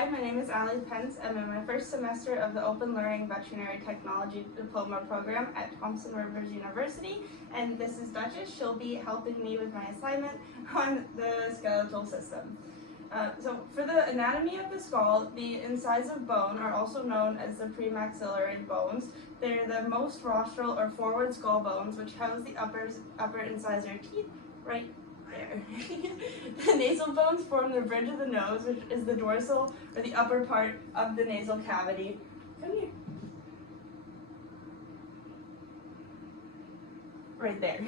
Hi, my name is Allie Pence. I'm in my first semester of the Open Learning Veterinary Technology Diploma Program at Thompson Rivers University, and this is Duchess. She'll be helping me with my assignment on the skeletal system. So for the anatomy of the skull, the incisors of bone are also known as the premaxillary bones. They're the most rostral or forward skull bones, which house the upper incisor teeth right there. The nasal bones form the bridge of the nose, which is the dorsal or the upper part of the nasal cavity. Come here. Right there.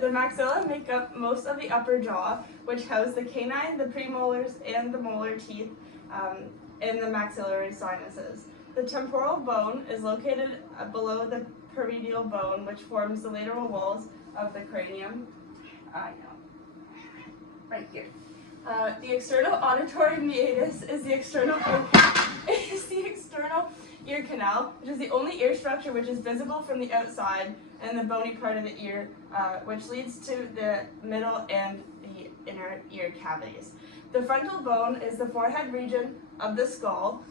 The maxilla make up most of the upper jaw, which house the canine, the premolars, and the molar teeth in the maxillary sinuses. The temporal bone is located below the parietal bone, which forms the lateral walls of the cranium. Right here. The external auditory meatus is the external ear canal, which is the only ear structure which is visible from the outside, and the bony part of the ear, which leads to the middle and the inner ear cavities. The frontal bone is the forehead region of the skull.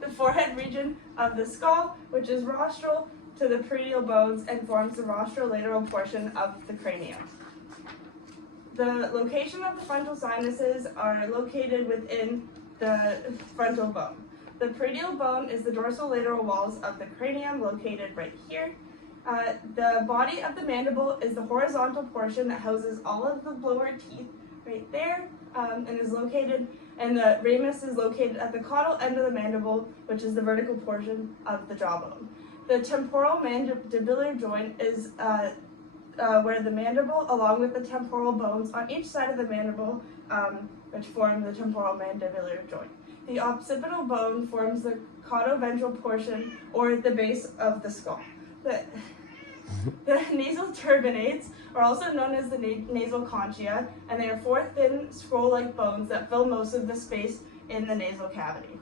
The forehead region of the skull, which is rostral to the parietal bones and forms the rostrolateral portion of the cranium. The location of the frontal sinuses are located within the frontal bone. The parietal bone is the dorsolateral walls of the cranium, located right here. The body of the mandible is the horizontal portion that houses all of the lower teeth right there, and is located, and the ramus is located at the caudal end of the mandible, which is the vertical portion of the jawbone. The temporal mandibular joint is where the mandible, along with the temporal bones on each side of the mandible, which form the temporal mandibular joint. The occipital bone forms the caudoventral portion, or the base of the skull. The nasal turbinates are also known as the nasal conchia, and they are four thin scroll-like bones that fill most of the space in the nasal cavity.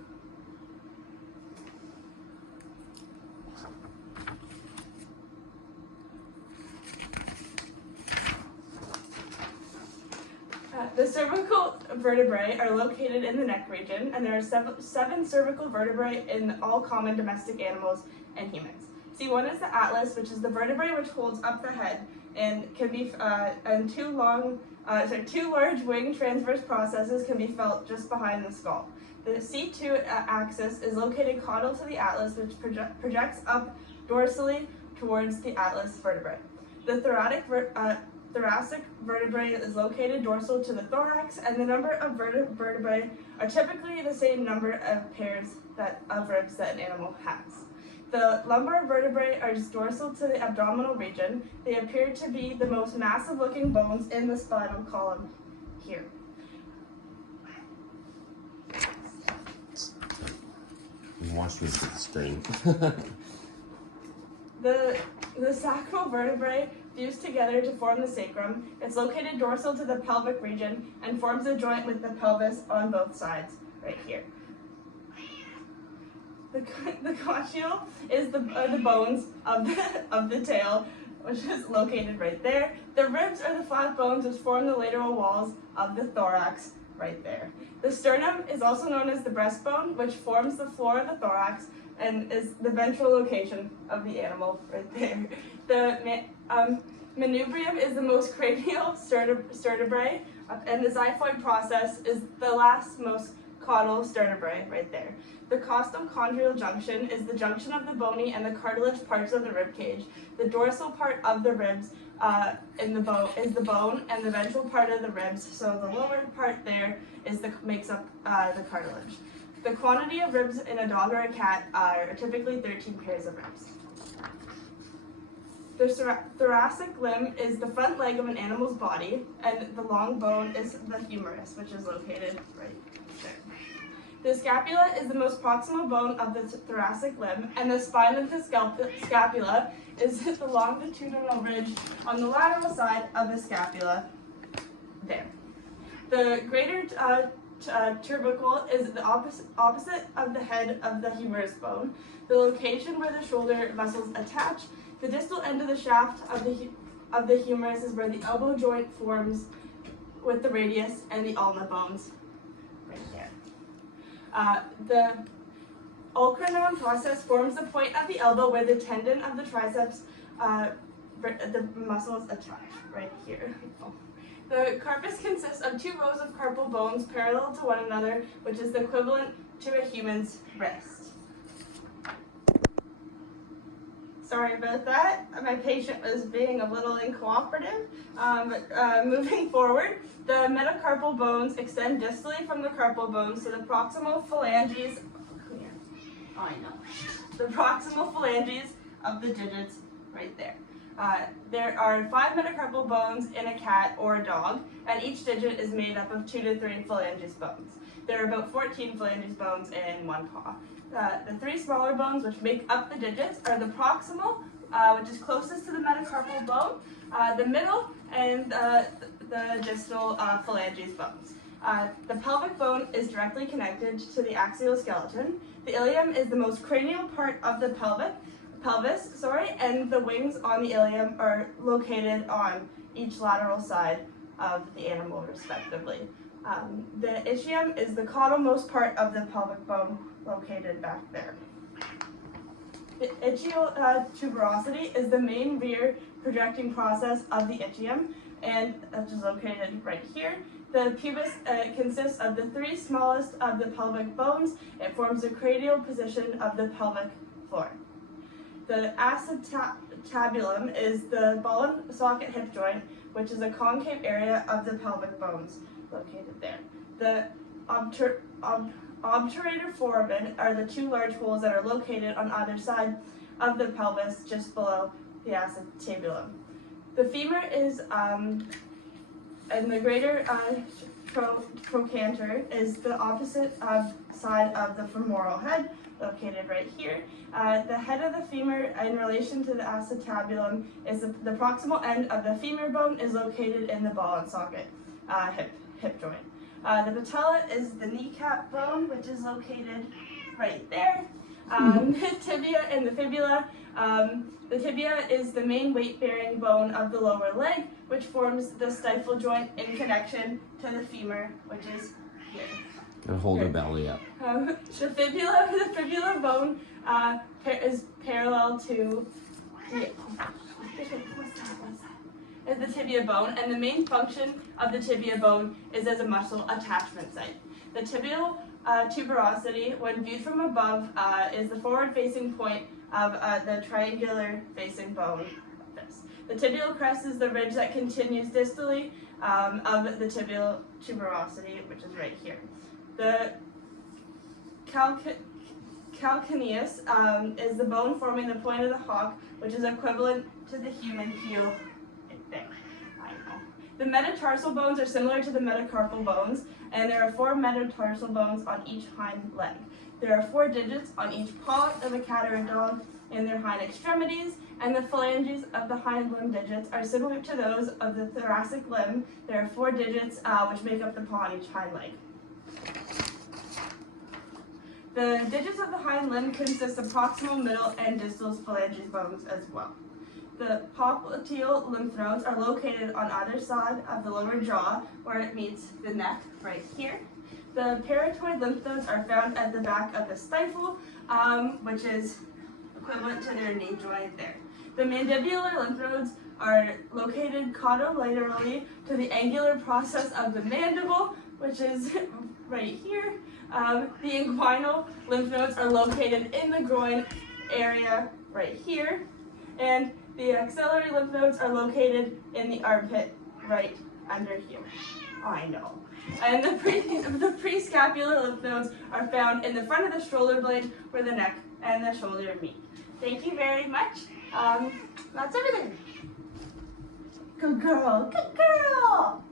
The cervical vertebrae are located in the neck region, and there are seven cervical vertebrae in all common domestic animals and humans. C1 is the atlas, which is the vertebrae which holds up the head, and can be and two large wing transverse processes can be felt just behind the skull. The C2 axis is located caudal to the atlas, which projects up dorsally towards the atlas vertebrae. The thoracic vertebrae is located dorsal to the thorax, and the number of vertebrae are typically the same number of pairs of ribs that an animal has. The lumbar vertebrae are just dorsal to the abdominal region. They appear to be the most massive looking bones in the spinal column here. Watch me see the screen. The sacral vertebrae fuse together to form the sacrum. It's located dorsal to the pelvic region and forms a joint with the pelvis on both sides, right here. The conchial is the bones of the tail, which is located right there. The ribs are the flat bones which form the lateral walls of the thorax, right there. The sternum is also known as the breastbone, which forms the floor of the thorax and is the ventral location of the animal right there. The manubrium is the most cranial vertebrae, and the xiphoid process is the last most caudal vertebrae right there. The costochondrial junction is the junction of the bony and the cartilage parts of the rib cage. The dorsal part of the ribs is the bone, and the ventral part of the ribs, so the lower part there, makes up the cartilage. The quantity of ribs in a dog or a cat are typically 13 pairs of ribs. The thoracic limb is the front leg of an animal's body, and the long bone is the humerus, which is located right there. The scapula is the most proximal bone of the thoracic limb, and the spine of the scapula is the longitudinal ridge on the lateral side of the scapula, there. The greater tubercle is the opposite of the head of the humerus bone, the location where the shoulder vessels attach. The distal end of the shaft of the humerus is where the elbow joint forms with the radius and the ulna bones right there. The ulcrinone process forms the point of the elbow where the tendon of the triceps, the muscle is attached, right here. The carpus consists of 2 rows of carpal bones parallel to one another, which is the equivalent to a human's wrist. Sorry about that. My patient was being a little uncooperative. Moving forward, the metacarpal bones extend distally from the carpal bones to the proximal phalanges. I know. The proximal phalanges of the digits right there. There are 5 metacarpal bones in a cat or a dog, and each digit is made up of 2 to 3 phalanges bones. There are about 14 phalanges bones in one paw. The 3 smaller bones which make up the digits are the proximal, which is closest to the metacarpal bone, the middle, and the distal phalanges bones. The pelvic bone is directly connected to the axial skeleton. The ilium is the most cranial part of the pelvis, and the wings on the ilium are located on each lateral side of the animal, respectively. The ischium is the caudalmost part of the pelvic bone, located back there. The ischial tuberosity is the main rear projecting process of the ischium, and which is located right here. The pubis consists of the 3 smallest of the pelvic bones. It forms the cranial position of the pelvic floor. The acetabulum is the ball and socket hip joint, which is a concave area of the pelvic bones, located there. The obturator foramen are the 2 large holes that are located on either side of the pelvis, just below the acetabulum. The femur is, and the greater trochanter is the opposite side of the femoral head, located right here. The head of the femur in relation to the acetabulum is the proximal end of the femur bone is located in the ball and socket hip joint. The patella is the kneecap bone, which is located right there. The tibia and the fibula. The tibia is the main weight-bearing bone of the lower leg, which forms the stifle joint in connection to the femur, which is here. And hold your belly up. The fibula bone is parallel to the tibia bone, and the main function of the tibia bone is as a muscle attachment site. The tibial tuberosity, when viewed from above, is the forward-facing point of the triangular-facing bone. The tibial crest is the ridge that continues distally of the tibial tuberosity, which is right here. The calcaneus is the bone forming the point of the hawk, which is equivalent to the human heel. There. I know. The metatarsal bones are similar to the metacarpal bones, and there are 4 metatarsal bones on each hind leg. There are 4 digits on each paw of a cat or a dog in their hind extremities, and the phalanges of the hind limb digits are similar to those of the thoracic limb. There are 4 digits which make up the paw on each hind leg. The digits of the hind limb consist of proximal, middle, and distal phalanges bones as well. The popliteal lymph nodes are located on either side of the lower jaw where it meets the neck, right here. The parotoid lymph nodes are found at the back of the stifle, which is equivalent to their knee joint there. The mandibular lymph nodes are located caudolaterally to the angular process of the mandible, which is right here. The inguinal lymph nodes are located in the groin area right here. And the axillary lymph nodes are located in the armpit right under here. I know. And the prescapular lymph nodes are found in the front of the shoulder blade where the neck and the shoulder meet. Thank you very much. That's everything. Good girl. Good girl.